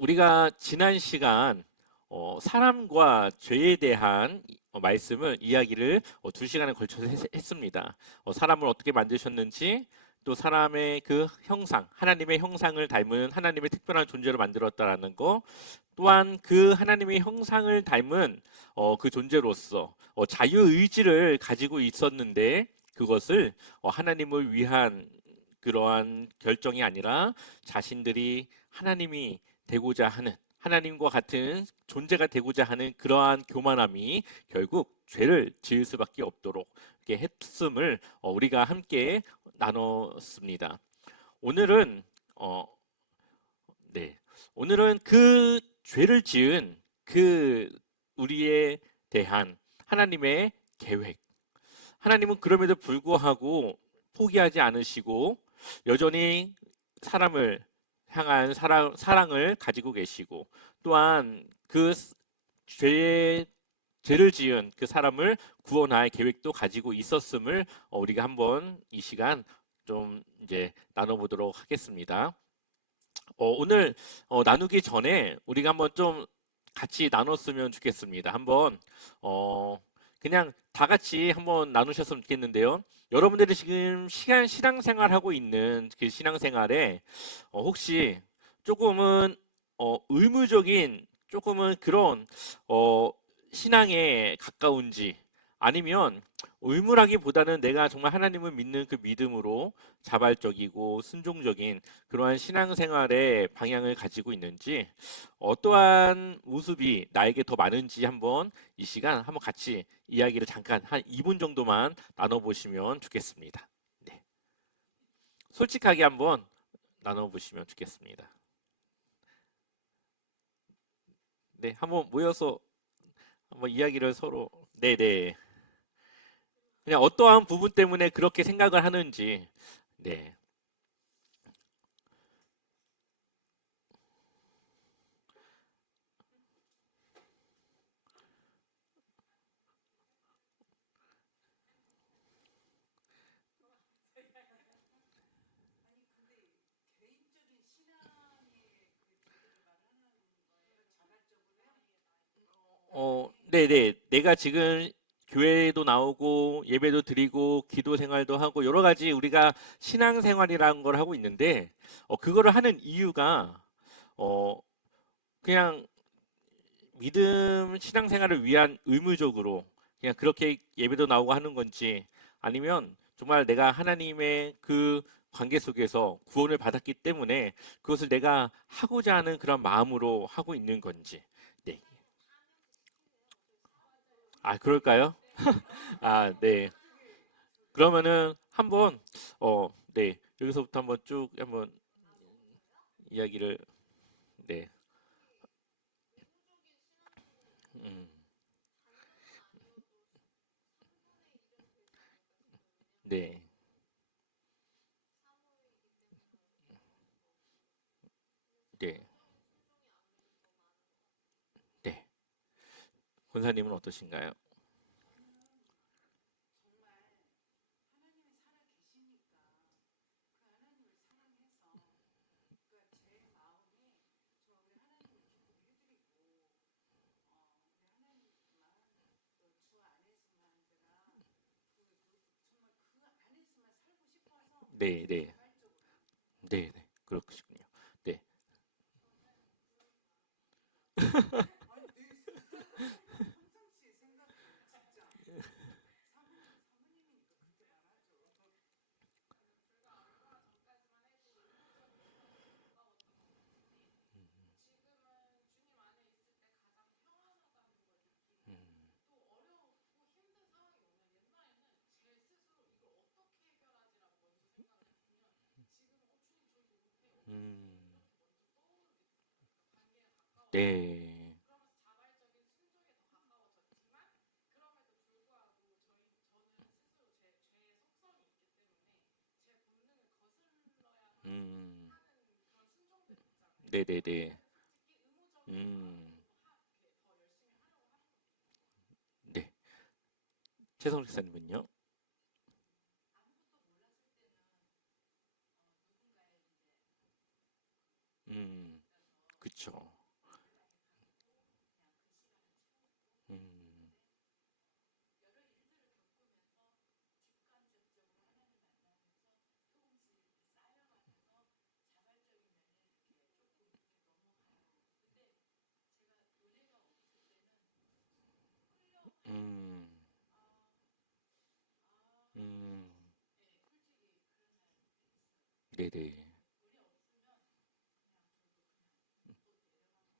우리가 지난 시간 사람과 죄에 대한 말씀을 이야기를 2시간에 걸쳐서 했습니다. 사람을 어떻게 만드셨는지 또 사람의 그 형상, 하나님의 형상을 닮은 하나님의 특별한 존재로 만들었다라는 거, 또한 그 하나님의 형상을 닮은 그 존재로서 자유의지를 가지고 있었는데 그것을 하나님을 위한 그러한 결정이 아니라 자신들이 하나님이 되고자 하는, 하나님과 같은 존재가 되고자 하는 그러한 교만함이 결국 죄를 지을 수밖에 없도록 이렇게 했음을 우리가 함께 나눴습니다. 오늘은 오늘은 그 죄를 지은 그 우리에 대한 하나님의 계획. 하나님은 그럼에도 불구하고 포기하지 않으시고 여전히 사람을 향한 사랑을 가지고 계시고, 또한 그 죄를 지은 그 사람을 구원할 계획도 가지고 있었음을 우리가 한번 이 시간 좀 이제 나눠보도록 하겠습니다. 오늘 나누기 전에 우리가 한번 좀 같이 나눴으면 좋겠습니다. 한번 그냥 다 같이 한번 나누셨으면 좋겠는데요. 여러분들이 지금 신앙생활하고 있는 그 신앙생활에 혹시 조금은 의무적인, 조금은 그런 신앙에 가까운지, 아니면 의무라기보다는 내가 정말 하나님을 믿는 그 믿음으로 자발적이고 순종적인 그러한 신앙생활의 방향을 가지고 있는지, 어떠한 모습이 나에게 더 많은지 한번 이 시간 한번 같이 이야기를 잠깐 한 2분 정도만 나눠보시면 좋겠습니다. 네. 솔직하게 한번 나눠보시면 좋겠습니다. 네, 한번 모여서 한번 이야기를 서로, 네네. 그냥 어떠한 부분 때문에 그렇게 생각을 하는지, 네. 네네. 내가 지금 교회도 나오고 예배도 드리고 기도 생활도 하고 여러 가지 우리가 신앙생활이라는 걸 하고 있는데, 그거를 하는 이유가 어, 그냥 믿음 신앙생활을 위한 의무적으로 그냥 그렇게 예배도 나오고 하는 건지, 아니면 정말 내가 하나님의 그 관계 속에서 구원을 받았기 때문에 그것을 내가 하고자 하는 그런 마음으로 하고 있는 건지. 네. 아, 그럴까요? 아, 네. 그러면은 한번 네. 여기서부터 한번 쭉 한번 이야기를, 네. 음. 네. 네. 네. 권사님은 어떠신가요? 네, 네. 네, 네. 그렇군요. 네. 음. 네. 음. 네, 네, 네. 음. 네. 최성 목사님은요? 음. 그쵸. 네네.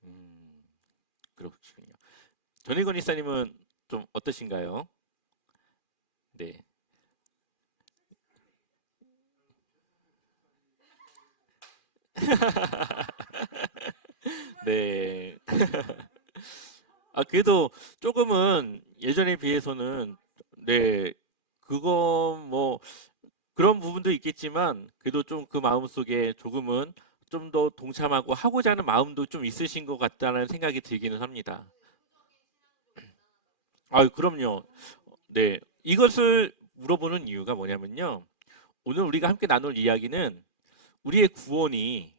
음, 그렇군요. 전혜건 이사님은 좀 어떠신가요? 네. 네. 그래도 조금은 예전에 비해서는, 네, 그거 뭐 그런 부분도 있겠지만 그래도 좀 그 마음속에 조금은 좀 더 동참하고 하고자 하는 마음도 좀 있으신 것 같다는 생각이 들기는 합니다. 그럼요. 네. 이것을 물어보는 이유가 뭐냐면요. 오늘 우리가 함께 나눌 이야기는 우리의 구원이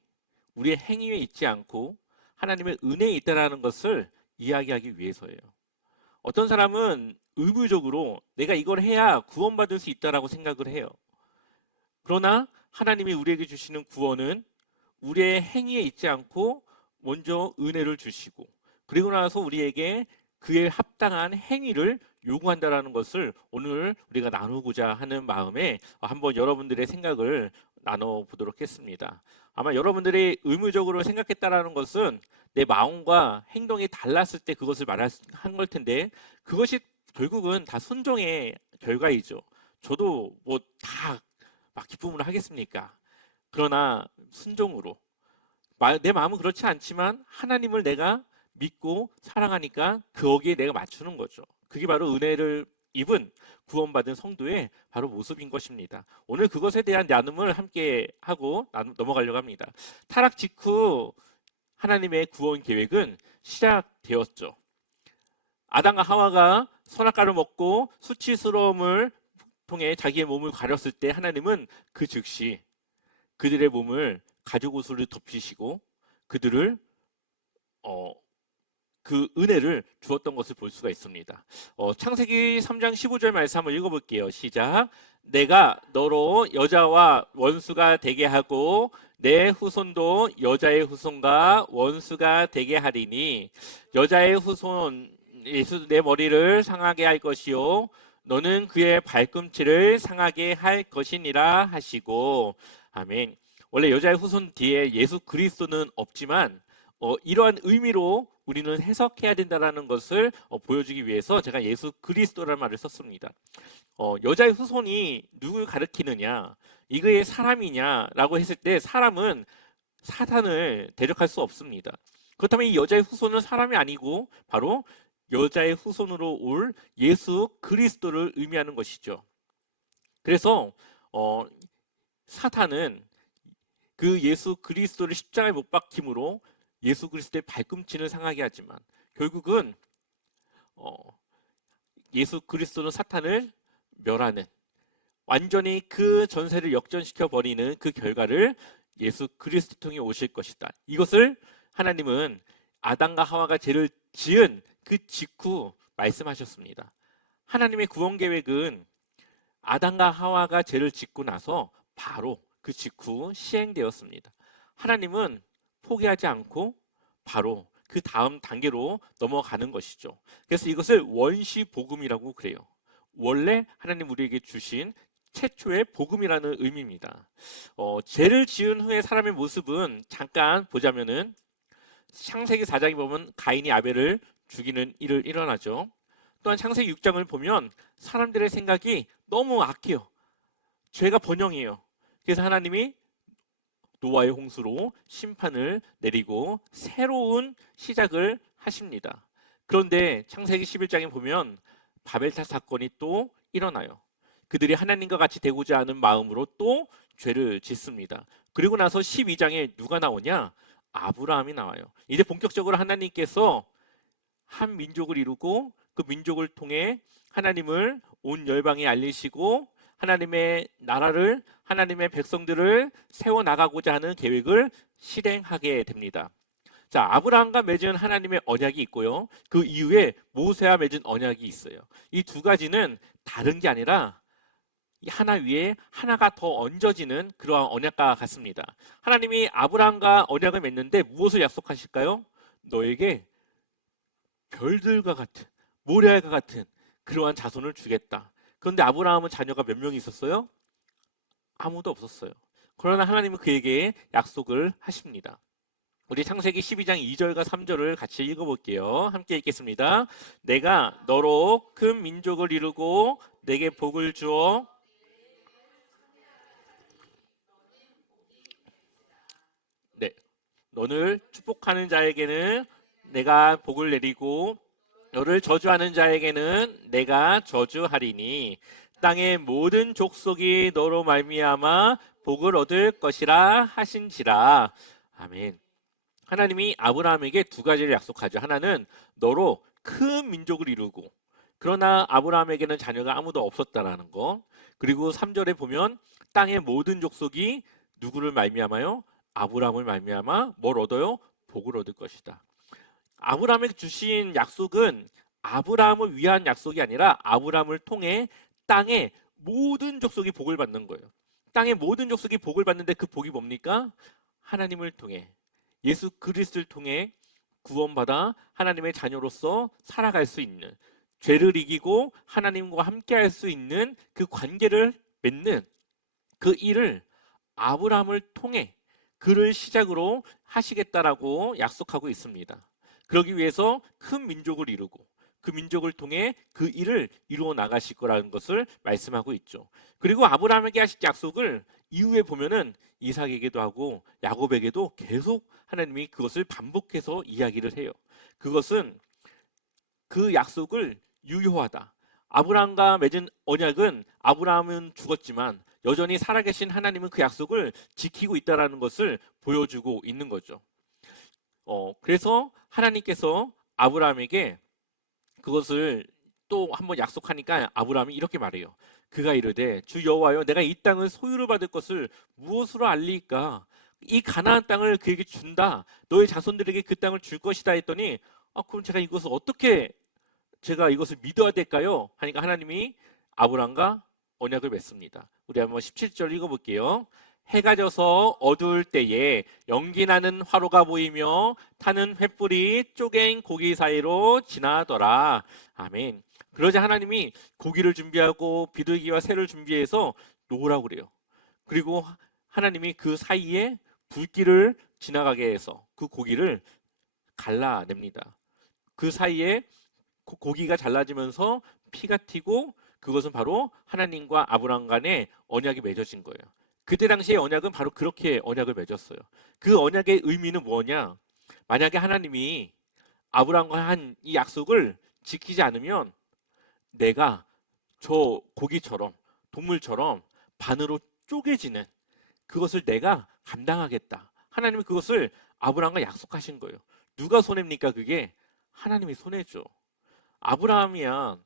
우리의 행위에 있지 않고 하나님의 은혜에 있다라는 것을 이야기하기 위해서예요. 어떤 사람은 의무적으로 내가 이걸 해야 구원받을 수 있다라고 생각을 해요. 그러나 하나님이 우리에게 주시는 구원은 우리의 행위에 있지 않고 먼저 은혜를 주시고 그리고 나서 우리에게 그에 합당한 행위를 요구한다라는 것을 오늘 우리가 나누고자 하는 마음에 한번 여러분들의 생각을 나눠보도록 했습니다. 아마 여러분들이 의무적으로 생각했다라는 것은 내 마음과 행동이 달랐을 때 그것을 말한 걸 텐데 그것이 결국은 다 순종의 결과이죠. 저도 뭐 다 막 기쁨으로 하겠습니까? 그러나 순종으로 내 마음은 그렇지 않지만 하나님을 내가 믿고 사랑하니까 거기에 내가 맞추는 거죠. 그게 바로 은혜를 입은 구원받은 성도의 바로 모습인 것입니다. 오늘 그것에 대한 나눔을 함께 하고 넘어가려고 합니다. 타락 직후 하나님의 구원 계획은 시작되었죠. 아담과 하와가 선악과를 먹고 수치스러움을 통해 자기의 몸을 가렸을 때 하나님은 그 즉시 그들의 몸을 가죽 옷으로 덮이시고 그들을 어, 그 은혜를 주었던 것을 볼 수가 있습니다. 창세기 3장 15절 말씀 한번 읽어볼게요. 시작. 내가 너로 여자와 원수가 되게 하고 내 후손도 여자의 후손과 원수가 되게 하리니 여자의 후손 예수 내 머리를 상하게 할 것이요 너는 그의 발꿈치를 상하게 할 것이니라 하시고 아멘. 원래 여자의 후손 뒤에 예수 그리스도는 없지만 이러한 의미로 우리는 해석해야 된다는 것을 보여주기 위해서 제가 예수 그리스도라는 말을 썼습니다. 여자의 후손이 누굴 가리키느냐, 이거의 사람이냐라고 했을 때 사람은 사탄을 대적할 수 없습니다. 그렇다면 이 여자의 후손은 사람이 아니고 바로 여자의 후손으로 올 예수 그리스도를 의미하는 것이죠. 그래서 사탄은 그 예수 그리스도를 십자가에 못 박힘으로 예수 그리스도의 발꿈치를 상하게 하지만 결국은 예수 그리스도는 사탄을 멸하는 완전히 그 전세를 역전시켜 버리는 그 결과를 예수 그리스도 통해 오실 것이다. 이것을 하나님은 아담과 하와가 죄를 지은 그 직후 말씀하셨습니다. 하나님의 구원 계획은 아담과 하와가 죄를 짓고 나서 바로 그 직후 시행되었습니다. 하나님은 포기하지 않고 바로 그 다음 단계로 넘어가는 것이죠. 그래서 이것을 원시 복음이라고 그래요. 원래 하나님 우리에게 주신 최초의 복음이라는 의미입니다. 죄를 지은 후에 사람의 모습은 잠깐 보자면은 창세기 4장에 보면 가인이 아벨을 죽이는 일을 일어나죠. 또한 창세기 6장을 보면 사람들의 생각이 너무 악해요. 죄가 번영해요. 그래서 하나님이 노아의 홍수로 심판을 내리고 새로운 시작을 하십니다. 그런데 창세기 11장에 보면 바벨탑 사건이 또 일어나요. 그들이 하나님과 같이 되고자 하는 마음으로 또 죄를 짓습니다. 그리고 나서 12장에 누가 나오냐? 아브라함이 나와요. 이제 본격적으로 하나님께서 한 민족을 이루고 그 민족을 통해 하나님을 온 열방에 알리시고 하나님의 나라를 하나님의 백성들을 세워나가고자 하는 계획을 실행하게 됩니다. 자, 아브라함과 맺은 하나님의 언약이 있고요. 그 이후에 모세와 맺은 언약이 있어요. 이 두 가지는 다른 게 아니라 하나 위에 하나가 더 얹어지는 그러한 언약과 같습니다. 하나님이 아브라함과 언약을 맺는데 무엇을 약속하실까요? 너에게 별들과 같은 모래알과 같은 그러한 자손을 주겠다. 그런데 아브라함은 자녀가 몇 명이 있었어요? 아무도 없었어요. 그러나 하나님은 그에게 약속을 하십니다. 우리 창세기 12장 2절과 3절을 같이 읽어볼게요. 함께 읽겠습니다. 내가 너로 큰 민족을 이루고 내게 복을 주어 네, 너를 축복하는 자에게는 내가 복을 내리고 너를 저주하는 자에게는 내가 저주하리니 땅의 모든 족속이 너로 말미암아 복을 얻을 것이라 하신지라. 아멘. 하나님이 아브라함에게 두 가지를 약속하죠. 하나는 너로 큰 민족을 이루고, 그러나 아브라함에게는 자녀가 아무도 없었다라는 거. 그리고 3절에 보면 땅의 모든 족속이 누구를 말미암아요? 아브라함을 말미암아 뭘 얻어요? 복을 얻을 것이다. 아브라함에게 주신 약속은 아브라함을 위한 약속이 아니라 아브라함을 통해 땅의 모든 족속이 복을 받는 거예요. 땅의 모든 족속이 복을 받는데 그 복이 뭡니까? 하나님을 통해, 예수 그리스도를 통해 구원받아 하나님의 자녀로서 살아갈 수 있는, 죄를 이기고 하나님과 함께할 수 있는 그 관계를 맺는 그 일을 아브라함을 통해 그를 시작으로 하시겠다라고 약속하고 있습니다. 그러기 위해서 큰 민족을 이루고 그 민족을 통해 그 일을 이루어 나가실 거라는 것을 말씀하고 있죠. 그리고 아브라함에게 하신 약속을 이후에 보면은 이삭에게도 하고 야곱에게도 계속 하나님이 그것을 반복해서 이야기를 해요. 그것은 그 약속을 유효하다. 아브라함과 맺은 언약은 아브라함은 죽었지만 여전히 살아계신 하나님은 그 약속을 지키고 있다는 것을 보여주고 있는 거죠. 그래서 하나님께서 아브라함에게 그것을 또 한번 약속하니까 아브라함이 이렇게 말해요. 그가 이르되 주 여호와여 내가 이 땅을 소유로 받을 것을 무엇으로 알리까? 이 가나안 땅을 그에게 준다. 너의 자손들에게 그 땅을 줄 것이다 했더니 그럼 제가 이것을 어떻게 제가 이것을 믿어야 될까요? 하니까 하나님이 아브라함과 언약을 맺습니다. 우리 한번 17절 읽어볼게요. 해가 져서 어두울 때에 연기 나는 화로가 보이며 타는 횃불이 쪼갠 고기 사이로 지나더라. 아멘. 그러자 하나님이 고기를 준비하고 비둘기와 새를 준비해서 놓으라고 그래요. 그리고 하나님이 그 사이에 불길을 지나가게 해서 그 고기를 갈라냅니다. 그 사이에 고기가 잘라지면서 피가 튀고 그것은 바로 하나님과 아브라함 간의 언약이 맺어진 거예요. 그때 당시의 언약은 바로 그렇게 언약을 맺었어요. 그 언약의 의미는 뭐냐? 만약에 하나님이 아브라함과 한 이 약속을 지키지 않으면 내가 저 고기처럼 동물처럼 반으로 쪼개지는 그것을 내가 감당하겠다. 하나님이 그것을 아브라함과 약속하신 거예요. 누가 손해입니까? 그게 하나님이 손해죠. 아브라함이야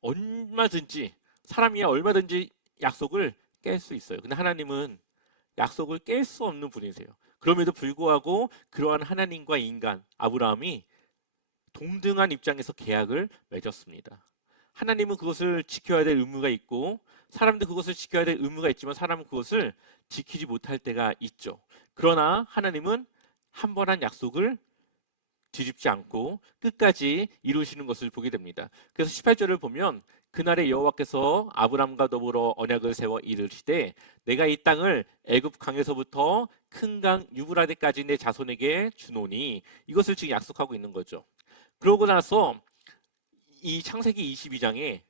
얼마든지 사람이야 얼마든지 약속을 깰 수 있어요. 근데 하나님은 약속을 깰 수 없는 분이세요. 그럼에도 불구하고 그러한 하나님과 인간 아브라함이 동등한 입장에서 계약을 맺었습니다. 하나님은 그것을 지켜야 될 의무가 있고 사람도 그것을 지켜야 될 의무가 있지만 사람은 그것을 지키지 못할 때가 있죠. 그러나 하나님은 한 번 한 약속을 뒤집지 않고 끝까지 이루시는 것을 보게 됩니다. 그래서 18절을 보면 그날에 여호와께서 아브람과 더불어 언약을 세워 이르시되 내가 이 땅을 애굽 강에서부터 큰 강 유브라데까지 내 자손에게 주노니 이것을 지금 약속하고 있는 거죠. 그러고 나서 이 창세기 22장에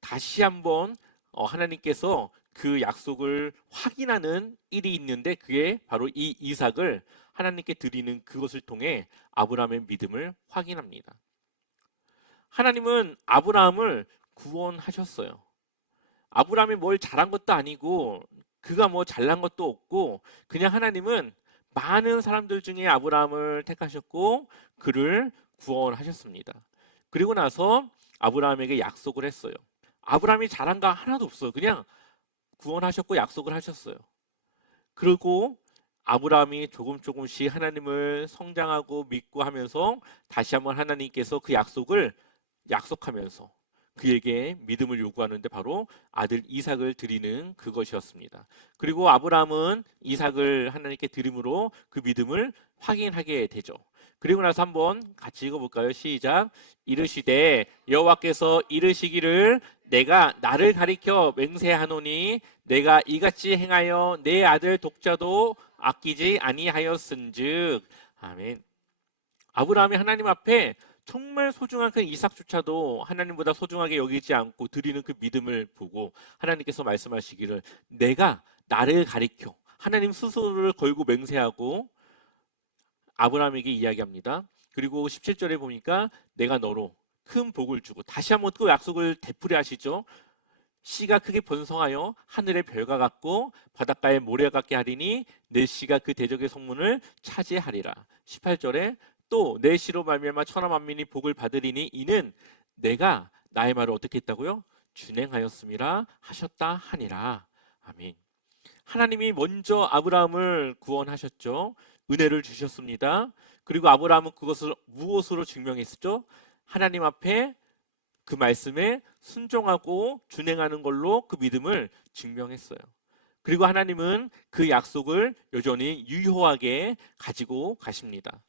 다시 한번 하나님께서 그 약속을 확인하는 일이 있는데 그게 바로 이 이삭을 하나님께 드리는 그것을 통해 아브라함의 믿음을 확인합니다. 하나님은 아브라함을 구원하셨어요. 아브라함이 뭘 잘한 것도 아니고 그가 뭐 잘난 것도 없고 그냥 하나님은 많은 사람들 중에 아브라함을 택하셨고 그를 구원하셨습니다. 그리고 나서 아브라함에게 약속을 했어요. 아브라함이 잘한 거 하나도 없어요. 그냥 구원하셨고 약속을 하셨어요. 그리고 아브라함이 조금씩 하나님을 성장하고 믿고 하면서 다시 한번 하나님께서 그 약속을 약속하면서 그에게 믿음을 요구하는데 바로 아들 이삭을 드리는 그것이었습니다. 그리고 아브라함은 이삭을 하나님께 드림으로 그 믿음을 확인하게 되죠. 그리고 나서 한번 같이 읽어볼까요? 시작. 이르시되 여호와께서 이르시기를 내가 나를 가리켜 맹세하노니 내가 이같이 행하여 내 아들 독자도 아끼지 아니하였은즉. 아멘. 아브라함이 하나님 앞에 정말 소중한 그 이삭조차도 하나님보다 소중하게 여기지 않고 드리는 그 믿음을 보고 하나님께서 말씀하시기를 내가 나를 가리켜 하나님 스스로를 걸고 맹세하고 아브라함에게 이야기합니다. 그리고 17절에 보니까 내가 너로 큰 복을 주고 다시 한번 또 약속을 되풀이 하시죠. 씨가 크게 번성하여 하늘의 별과 같고 바닷가의 모래 같게 하리니 내 씨가 그 대적의 성문을 차지하리라. 18절에 또 내 씨로 말미암아 천하 만민이 복을 받으리니 이는 내가 나의 말을 어떻게 했다고요? 준행하였음이라 하셨다 하니라. 아멘. 하나님이 먼저 아브라함을 구원하셨죠. 은혜를 주셨습니다. 그리고 아브라함은 그것을 무엇으로 증명했죠? 하나님 앞에 그 말씀에 순종하고 준행하는 걸로 그 믿음을 증명했어요. 그리고 하나님은 그 약속을 여전히 유효하게 가지고 가십니다.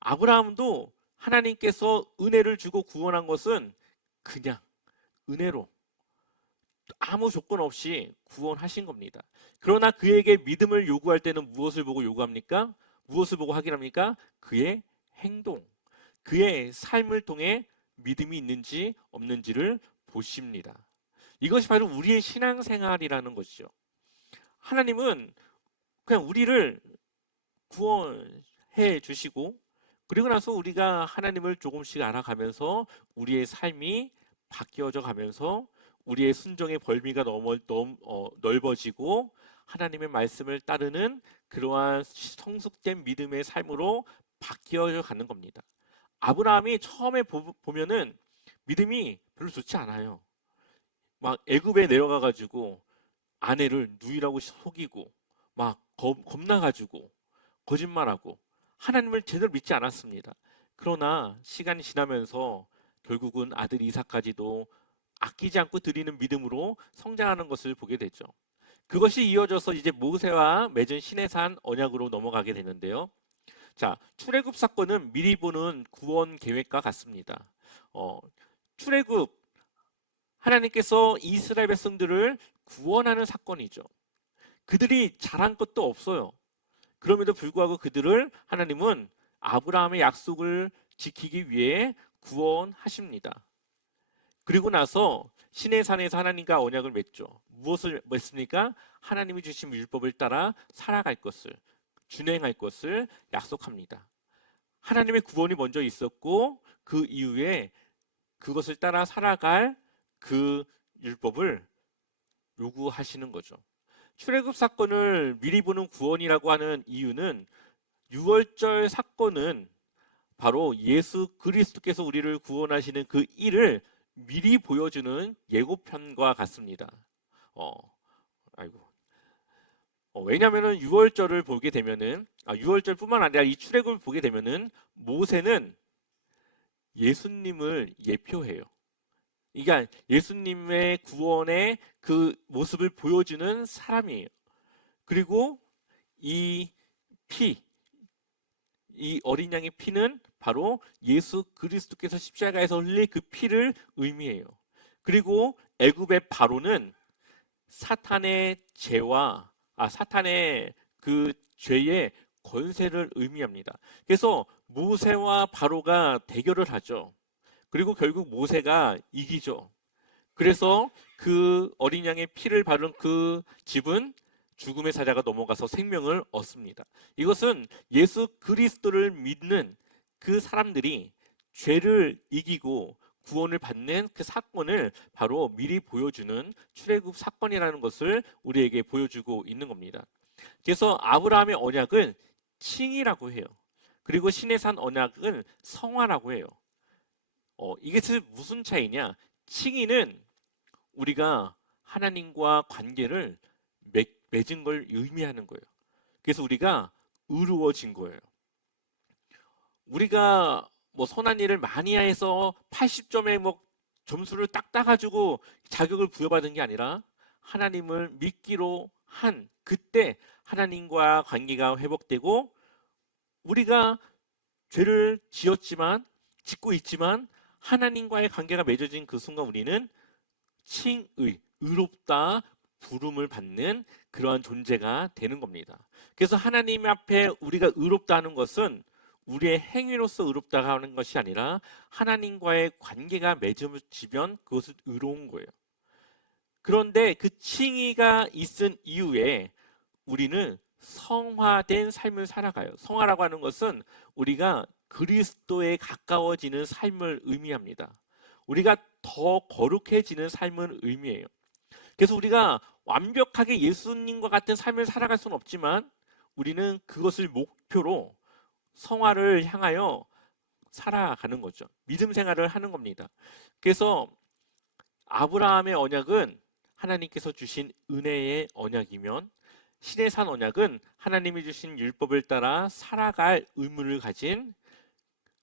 아브라함도 하나님께서 은혜를 주고 구원한 것은 그냥 은혜로 아무 조건 없이 구원하신 겁니다. 그러나 그에게 믿음을 요구할 때는 무엇을 보고 요구합니까? 무엇을 보고 확인합니까? 그의 행동, 그의 삶을 통해 믿음이 있는지 없는지를 보십니다. 이것이 바로 우리의 신앙생활이라는 것이죠. 하나님은 그냥 우리를 구원해 주시고 그리고 나서 우리가 하나님을 조금씩 알아가면서 우리의 삶이 바뀌어져 가면서 우리의 순종의 범위가 넓어지고 하나님의 말씀을 따르는 그러한 성숙된 믿음의 삶으로 바뀌어져 가는 겁니다. 아브라함이 처음에 보면은 믿음이 별로 좋지 않아요. 막 애굽에 내려가 가지고 아내를 누이라고 속이고 막 겁나가지고 거짓말하고 하나님을 제대로 믿지 않았습니다. 그러나 시간이 지나면서 결국은 아들 이삭까지도 아끼지 않고 드리는 믿음으로 성장하는 것을 보게 되죠. 그것이 이어져서 이제 모세와 맺은 시내산 언약으로 넘어가게 되는데요. 자, 출애굽 사건은 미리 보는 구원 계획과 같습니다. 출애굽 하나님께서 이스라엘 백성들을 구원하는 사건이죠. 그들이 잘한 것도 없어요. 그럼에도 불구하고 그들을 하나님은 아브라함의 약속을 지키기 위해 구원하십니다. 그리고 나서 시내산에서 하나님과 언약을 맺죠. 무엇을 맺습니까? 하나님이 주신 율법을 따라 살아갈 것을, 준행할 것을 약속합니다. 하나님의 구원이 먼저 있었고 그 이후에 그것을 따라 살아갈 그 율법을 요구하시는 거죠. 출애굽 사건을 미리 보는 구원이라고 하는 이유는 유월절 사건은 바로 예수 그리스도께서 우리를 구원하시는 그 일을 미리 보여주는 예고편과 같습니다. 왜냐하면 유월절을 보게 되면은 유월절뿐만 아니라 이 출애굽을 보게 되면은 모세는 예수님을 예표해요. 그러니까 예수님의 구원의 그 모습을 보여주는 사람이에요. 그리고 이 어린 양의 피는 바로 예수 그리스도께서 십자가에서 흘린 그 피를 의미해요. 그리고 애굽의 바로는 사탄의 그 죄의 권세를 의미합니다. 그래서 모세와 바로가 대결을 하죠. 그리고 결국 모세가 이기죠. 그래서 그 어린 양의 피를 바른 그 집은 죽음의 사자가 넘어가서 생명을 얻습니다. 이것은 예수 그리스도를 믿는 그 사람들이 죄를 이기고 구원을 받는 그 사건을 바로 미리 보여주는 출애굽 사건이라는 것을 우리에게 보여주고 있는 겁니다. 그래서 아브라함의 언약은 칭이라고 해요. 그리고 시내산 언약은 성화라고 해요. 이게 무슨 차이냐? 칭의는 우리가 하나님과 관계를 맺은 걸 의미하는 거예요. 그래서 우리가 의로워진 거예요. 우리가 선한 일을 많이 해서 80점에 점수를 딱 따가지고 자격을 부여받은 게 아니라 하나님을 믿기로 한 그때 하나님과 관계가 회복되고 우리가 죄를 지었지만 짓고 있지만 하나님과의 관계가 맺어진 그 순간 우리는 칭의, 의롭다 부름을 받는 그러한 존재가 되는 겁니다. 그래서 하나님 앞에 우리가 의롭다 하는 것은 우리의 행위로서 의롭다 하는 것이 아니라 하나님과의 관계가 맺어지면 그것은 의로운 거예요. 그런데 그 칭의가 있은 이후에 우리는 성화된 삶을 살아가요. 성화라고 하는 것은 우리가 그리스도에 가까워지는 삶을 의미합니다. 우리가 더 거룩해지는 삶을 의미해요. 그래서 우리가 완벽하게 예수님과 같은 삶을 살아갈 수는 없지만 우리는 그것을 목표로 성화를 향하여 살아가는 거죠. 믿음 생활을 하는 겁니다. 그래서 아브라함의 언약은 하나님께서 주신 은혜의 언약이면 신의 산 언약은 하나님이 주신 율법을 따라 살아갈 의무를 가진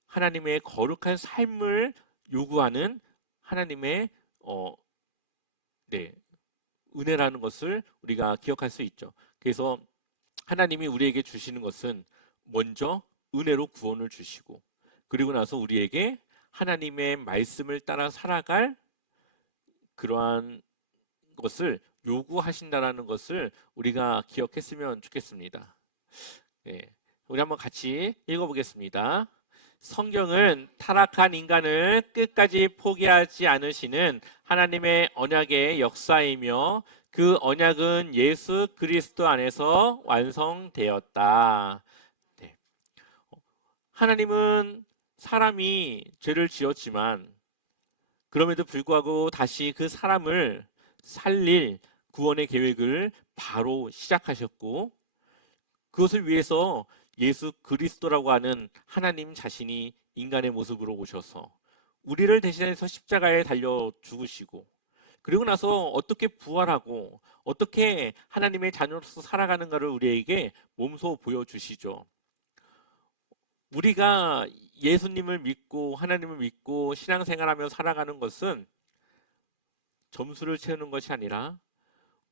하나님의 거룩한 삶을 요구하는 하나님의 은혜라는 것을 우리가 기억할 수 있죠. 그래서 하나님이 우리에게 주시는 것은 먼저 은혜로 구원을 주시고 그리고 나서 우리에게 하나님의 말씀을 따라 살아갈 그러한 것을 요구하신다라는 것을 우리가 기억했으면 좋겠습니다. 네, 우리 한번 같이 읽어보겠습니다. 성경은 타락한 인간을 끝까지 포기하지 않으시는 하나님의 언약의 역사이며 그 언약은 예수 그리스도 안에서 완성되었다. 네. 하나님은 사람이 죄를 지었지만 그럼에도 불구하고 다시 그 사람을 살릴 구원의 계획을 바로 시작하셨고 그것을 위해서 예수 그리스도라고 하는 하나님 자신이 인간의 모습으로 오셔서 우리를 대신해서 십자가에 달려 죽으시고 그리고 나서 어떻게 부활하고 어떻게 하나님의 자녀로서 살아가는가를 우리에게 몸소 보여주시죠. 우리가 예수님을 믿고 하나님을 믿고 신앙생활하며 살아가는 것은 점수를 채우는 것이 아니라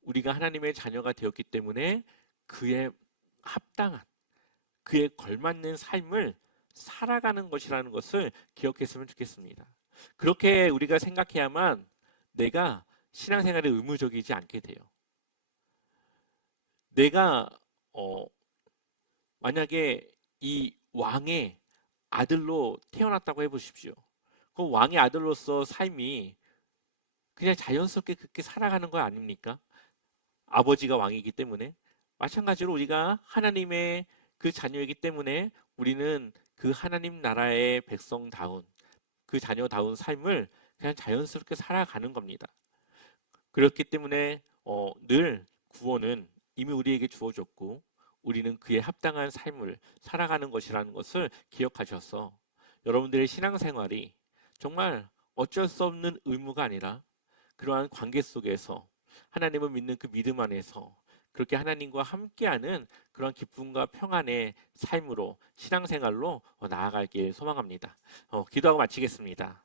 우리가 하나님의 자녀가 되었기 때문에 그에 합당한 그에 걸맞는 삶을 살아가는 것이라는 것을 기억했으면 좋겠습니다. 그렇게 우리가 생각해야만 내가 신앙생활에 의무적이지 않게 돼요. 내가 만약에 이 왕의 아들로 태어났다고 해보십시오. 그 왕의 아들로서 삶이 그냥 자연스럽게 그렇게 살아가는 거 아닙니까? 아버지가 왕이기 때문에. 마찬가지로 우리가 하나님의 그 자녀이기 때문에 우리는 그 하나님 나라의 백성다운 그 자녀다운 삶을 그냥 자연스럽게 살아가는 겁니다. 그렇기 때문에 늘 구원은 이미 우리에게 주어졌고 우리는 그에 합당한 삶을 살아가는 것이라는 것을 기억하셔서 여러분들의 신앙생활이 정말 어쩔 수 없는 의무가 아니라 그러한 관계 속에서 하나님을 믿는 그 믿음 안에서 그렇게 하나님과 함께하는 그런 기쁨과 평안의 삶으로 신앙생활로 나아가길 소망합니다. 기도하고 마치겠습니다.